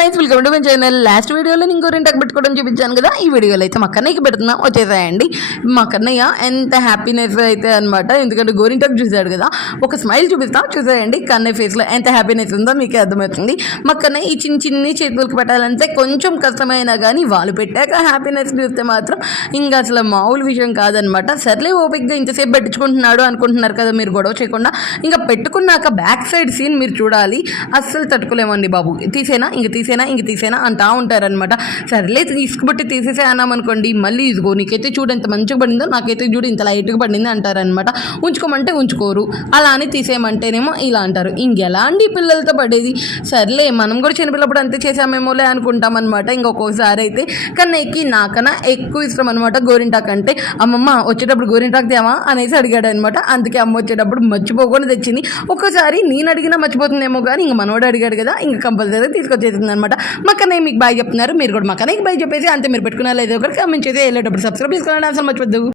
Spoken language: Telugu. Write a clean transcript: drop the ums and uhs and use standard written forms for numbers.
Guys welcome to my channel. Last వీడియోలో నేను గోరింటాకు పెట్టుకోవడం చూపించాను కదా. ఈ వీడియోలో అయితే మా కన్నయ్యకి పెడుతున్నా, వచ్చేసాయండి. మా కన్నయ్య ఎంత హ్యాపీనెస్ అయితే అనమాట, ఎందుకంటే గోరింటాకు చూసాడు కదా. ఒక స్మైల్ చూపిస్తా, చూసేయండి కన్నయ్య ఫేస్లో ఎంత హ్యాపీనెస్ ఉందో మీకే అర్థమవుతుంది. మా కన్నయ్య ఈ చిన్ని చేతులకు పెట్టాలంటే కొంచెం కష్టమైనా కానీ వాళ్ళు పెట్టాక హ్యాపీనెస్ చూస్తే మాత్రం ఇంకా అసలు మామూలు విషయం కాదనమాట. సర్లే ఓపిక్గా ఇంతసేపు పెట్టించుకుంటున్నాడు అనుకుంటున్నారు కదా మీరు, గొడవ చేయకుండా. ఇంకా పెట్టుకున్నాక బ్యాక్ సైడ్ సీన్ మీరు చూడాలి, అస్సలు తట్టుకోలేమండి బాబు. తీసేనా అంటా ఉంటారనమాట. సర్లే తీసుకుబట్టి తీసేసే అన్నామనుకోండి, మళ్ళీ ఇదిగో నీకైతే చూడు ఎంత మంచిగా పడిందో, నాకైతే చూడు ఇంత లైట్గా పడింది అంటారనమాట. ఉంచుకోమంటే ఉంచుకోరు, అలా అని తీసేయమంటేనేమో ఇలా అంటారు. ఇంకెలా అండి పిల్లలతో పడేది. సర్లే మనం కూడా చిన్నపిల్లప్పుడు అంతే చేసామేమోలే అనుకుంటామన్నమాట. ఇంకొకసారి అయితే కన్నయ్యకి నాకన్నా ఎక్కువ ఇష్టం అనమాట గోరింటాకు అంటే. అమ్మమ్మ వచ్చేటప్పుడు గోరింటాకు తేవా అనేసి అడిగాడు అనమాట. అందుకే అమ్మ వచ్చేటప్పుడు మర్చిపోకుండా తెచ్చింది. ఒక్కసారి నేను అడిగినా మర్చిపోతుందేమో కానీ ఇంక మనోడు అడిగాడు కదా, ఇంక కంపల్సరీ తీసుకొచ్చేసింది అనమాట. మా కన్నయ్య మీకు బాయ్ చెప్తున్నారు, మీరు కూడా మా కన్నయ్యకి బాయ్ చెప్పేసి అంతే. మీరు పెట్టుకున్నా లేదో ఒకటి కామెంట్ చేసి వెళ్ళేటప్పుడు సబ్స్క్రైబ్ చేసుకోవాలని అసలు మర్చిపోద్దు.